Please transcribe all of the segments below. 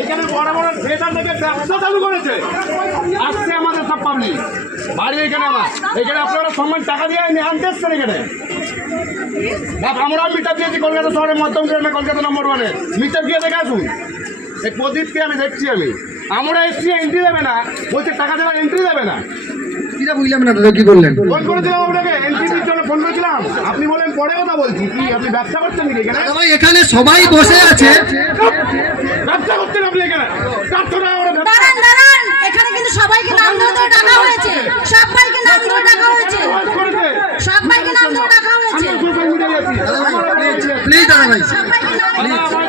এখানে বড় বড় থিয়েটার থেকে ব্যবসা চালু করেছে, আসছে আমাদের সব পাবলিক বাড়ি এখানে আমার এখানে আপনারা সম্মান টাকা দিয়ে আনতে এসছেন এখানে। আমরাও মিটার দিয়েছি কলকাতা শহরের মধ্যম গ্রামে, কলকাতা নম্বর 1-এ মিটার দিয়ে দেখে আসুন। এই প্রদীপকে আমি দেখছি, আমরা এসছি এন্ট্রি দেবে না, বলছে টাকা দেওয়া এন্ট্রি দেবে না। বুঝলাম না দাদা, কি বললেন? ফোন করেছিলাম আপনাকে, এন্ট্রির জন্য ফোন করেছিলাম, আপনি বলেন পরে কথা বলছি। কি আপনি ব্যবসা করছেন নাকি এখানে? ভাই এখানে সবাই বসে আছে, ব্যবসা করছেন আপনি এখানে? দাঁড়ান দাঁড়ান, এখানে কিন্তু সবাইকে নাম ধরে ধরে ডাকা হয়েছে, সবাইকে নাম ধরে ডাকা হয়েছে, সবাইকে নাম ধরে ডাকা হয়েছে। প্লিজ দাদা ভাই, সবাইকে নাম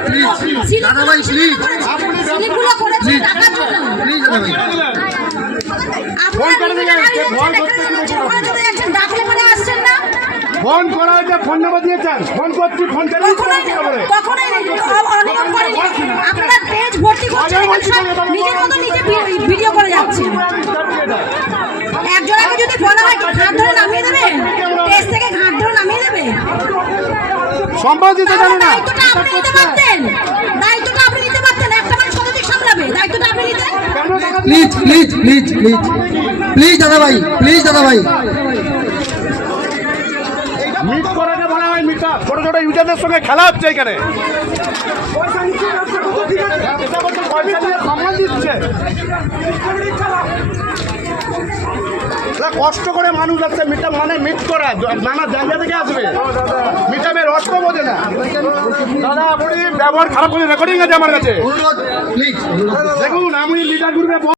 প্লিজ দাদা ভাই, প্লিজ সিলিগুলো করেছে টাকার জন্য। প্লিজ দাদা ভাই। ফোন করা হয়েছে, ফোন নাম্বার দিয়েছেন, ফোন করছি, ফোন করে আপনারা পেজ ভর্তি করছেন, নিজের মতো নিজে ভিডিও করে যাচ্ছেন। একজনকে যদি বলা হয় ঘাট ধরে নামিয়ে দেবে, পেজ থেকে ঘাট ধরে নামিয়ে দেবে, সম্ভব দিতে জানো না। দায়িত্বটা আপনি নিতে পারতেন, দায়িত্বটা আপনি নিতে পারতেন, একটা মানুষ কতদিন সামলাবে, দায়িত্বটা আপনি নিতেন। Please please please please please দাদা ভাই, প্লিজ দাদা ভাই। মিট করাকে বলা হয় মিটা, ছোট ছোট ইউজারদের সঙ্গে খেলা হচ্ছে এখানে। পয়সা দিয়ে সামান দিচ্ছে, কষ্ট করে মানুষ আসছে মিটা, মানে মিট করা নানা জায়গা থেকে আসবে, মিটাবের অর্থ বোঝে না। দাদা আপনি ব্যবহার খারাপ করে রেকর্ডিং আছে আমার কাছে, প্লিজ দেখুন আমি লিডার গ্রুপে